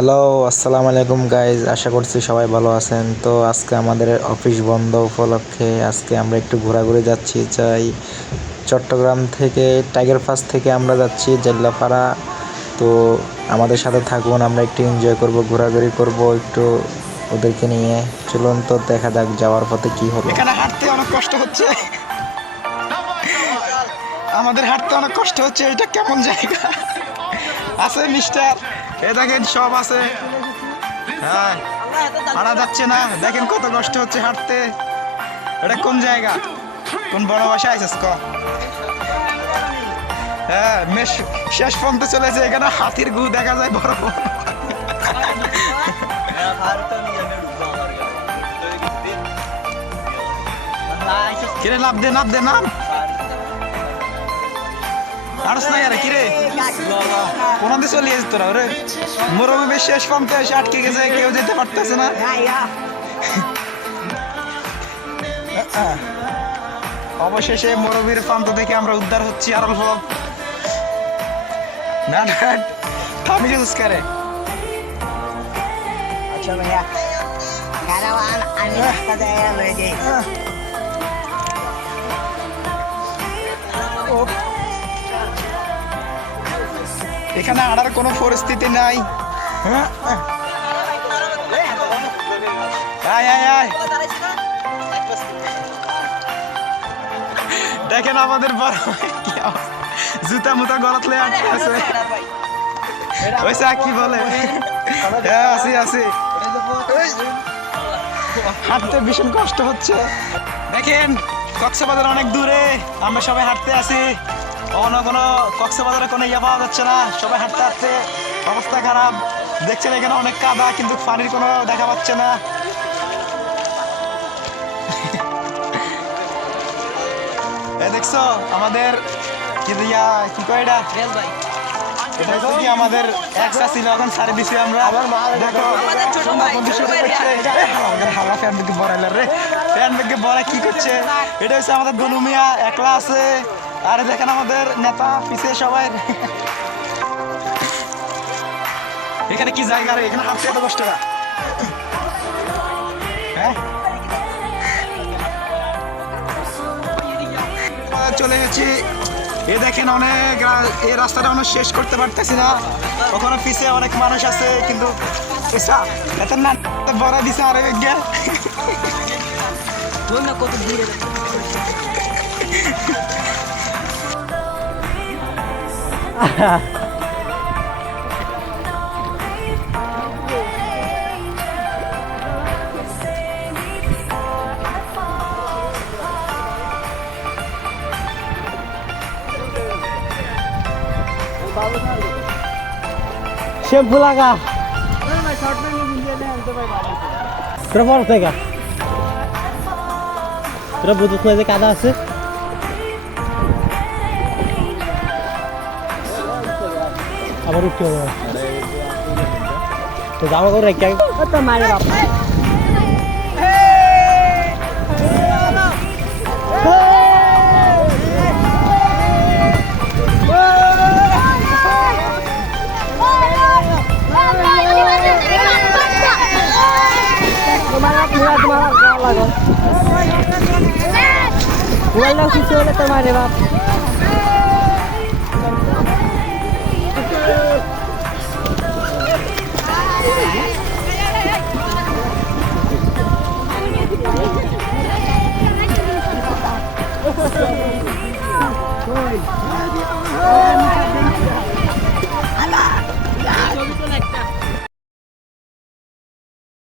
Hello, আসসালামু আলাইকুম guys. আশা করছি সবাই ভালো আছেন। তো আজকে আমাদের অফিস বন্ধ উপলক্ষে আজকে আমরা একটু ঘোরাঘুরি যাচ্ছি। চট্টগ্রাম থেকে টাইগার পাস থেকে আমরা যাচ্ছি জেল্লাপাড়া। তো আমাদের সাথে থাকুন, আমরা একটু এনজয় করব, ঘোরাঘুরি করব একটু ওদেরকে নিয়ে। চলুন তো দেখা যাক যাওয়ার পথে কি হলো। এখানে হাঁটতে অনেক কষ্ট হচ্ছে, আমাদের হাঁটতে অনেক কষ্ট হচ্ছে। এটা কেমন জায়গা আছে মিস্টার? এ দেখেন সব আছে। হ্যাঁ, হাঁটা যাচ্ছে না, দেখেন কত কষ্ট হচ্ছে হাঁটতে। এটা কোন জায়গা, কোন বড় বাসা আইসিস ক? হ্যাঁ, শেষ পর্যন্ত চলেছে। এখানে হাতির গু দেখা যায় বড় বড়। কিরে লাভ দে, নাম আরস না আরে কিরে কোন দিকে চলে আসছিস তোরা? ওরে মুরব্বি শেষ পর্যন্ত এসে আটকে গেছে, কেউ যেতে পারতেছে না। অবশেষে মুরব্বির প্রান্ত থেকে আমরা উদ্ধার হচ্ছি। আর অল্প না থামি গেছিস কারে। আচ্ছা ভাইয়া, কারাওয়ান আমি রাস্তা দিয়ে লয়ে যাই। এখানে আড়ার কোনো পরিস্থিতি নাই। দেখেন আমাদের বড় জুতা মুতা গলাতলে আটকে আছে। ওইসা কি বলে? আছি হাঁটতে ভীষণ কষ্ট হচ্ছে। দেখেন কক্সবাজার অনেক দূরে, আমরা সবাই হাঁটতে আছি। কোনো কক্সবাজারে কোনো ইয়ে পাওয়া যাচ্ছে না, সবাই হাঁটতে হাঁটতে অবস্থা খারাপ। দেখছেন এখানে অনেক কাদা, কিন্তু পানির কোনো দেখা পাচ্ছে না। দেখছো আমাদের কি দিয়া কি কয় এটা? এটা হচ্ছে কি আমাদের এক্সা ছিল, এখন সারি দিছি আমরা। দেখো হাওয়া ফ্যান থেকে বড়াইলার রে, ফ্যান থেকে বড়া কি করছে? এটা হচ্ছে আমাদের গনুমিয়া একলা আছে। আর দেখেন আমাদের নেতা পিছিয়ে সবাই। এখানে কি জায়গা রে? এখানে হাঁটতে এত কষ্ট না। হ্যাঁ, চলে গেছি। এ দেখেন অনেক, এই রাস্তাটা আমরা শেষ করতে পারতেছি না। ওখানে পিছিয়ে অনেক মানুষ আছে, কিন্তু এত না বড় দিছে আরে গেল। কত দূরে শ্যাম্পু লাগা তোরা বড় থেকে তোরা বুঝতে যে কাদা আছে। আবার উঠতে হবে তো জামা করে রেখে তো মারে বাপ। মোবাইলটা কিছু হলে তো মারে বাপ।